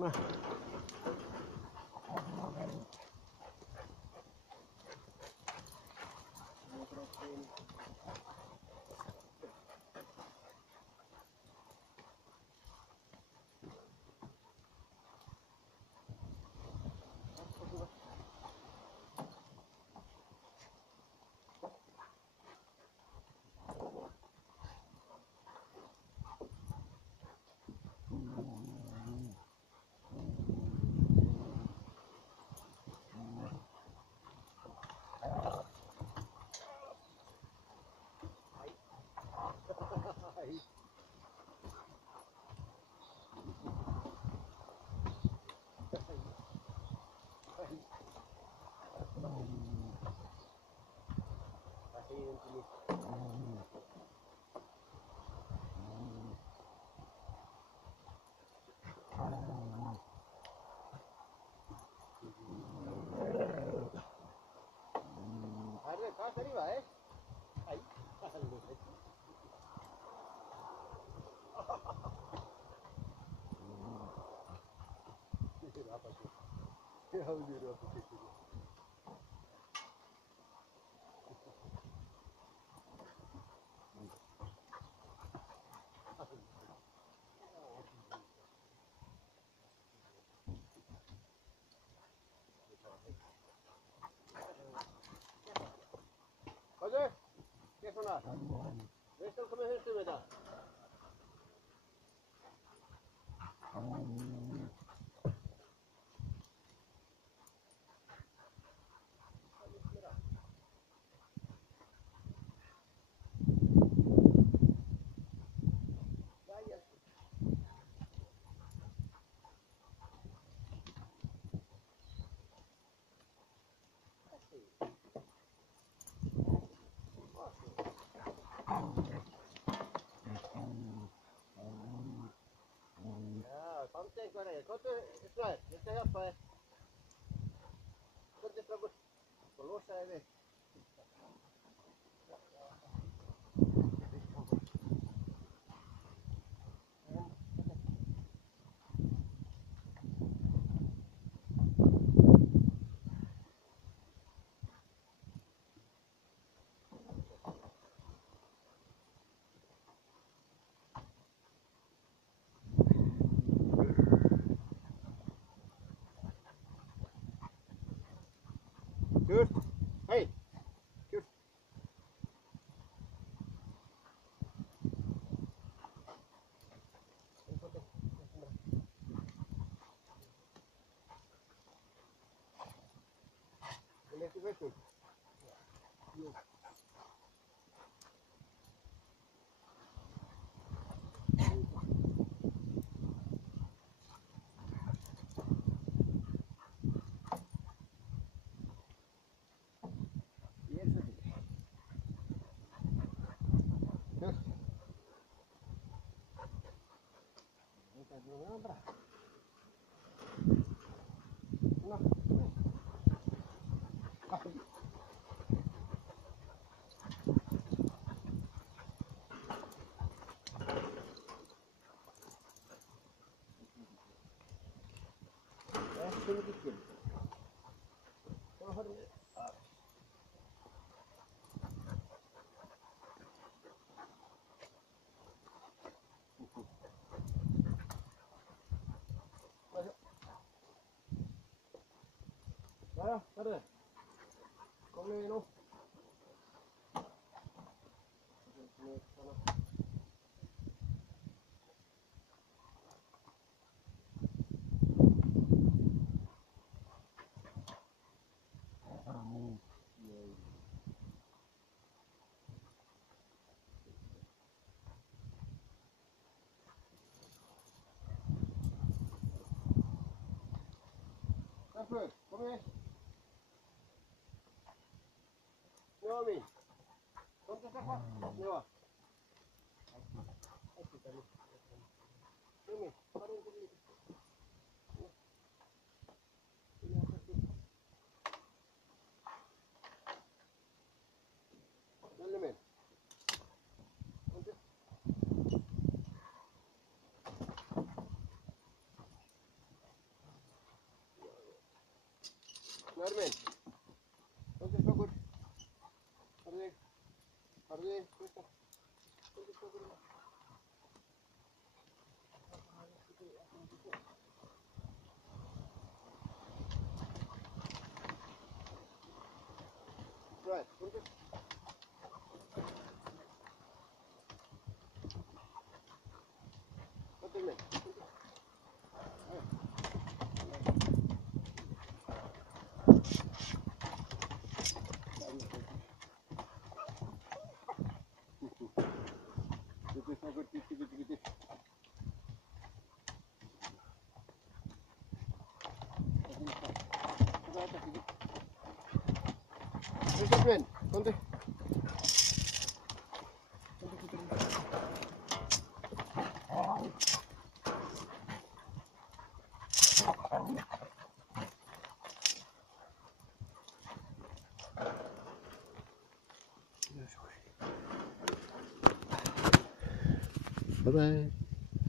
Nah. Acá arriba, ahí. Hadi. Gel sana. Veysel kime hırsız veda. Tänk vad det är. Kom till Sverige. Jag ska hjälpa er. Kom till Fragus. Och låsa er vid. Kurt, hej! Kurt. Vill du veta? Jo. Şöyle git gelin. Hadi. Ja, hadi. Kom igen nu. Varför? Kom igen. Nomi. Kom till Stefan. Ja. Nomi, var inte lite. Nell'men. Carmen. Ponte focus. Arde. Arde. Questa. Ponte focus. Right. Ponte. Ponte me. Carmen, ponte. Bye bye.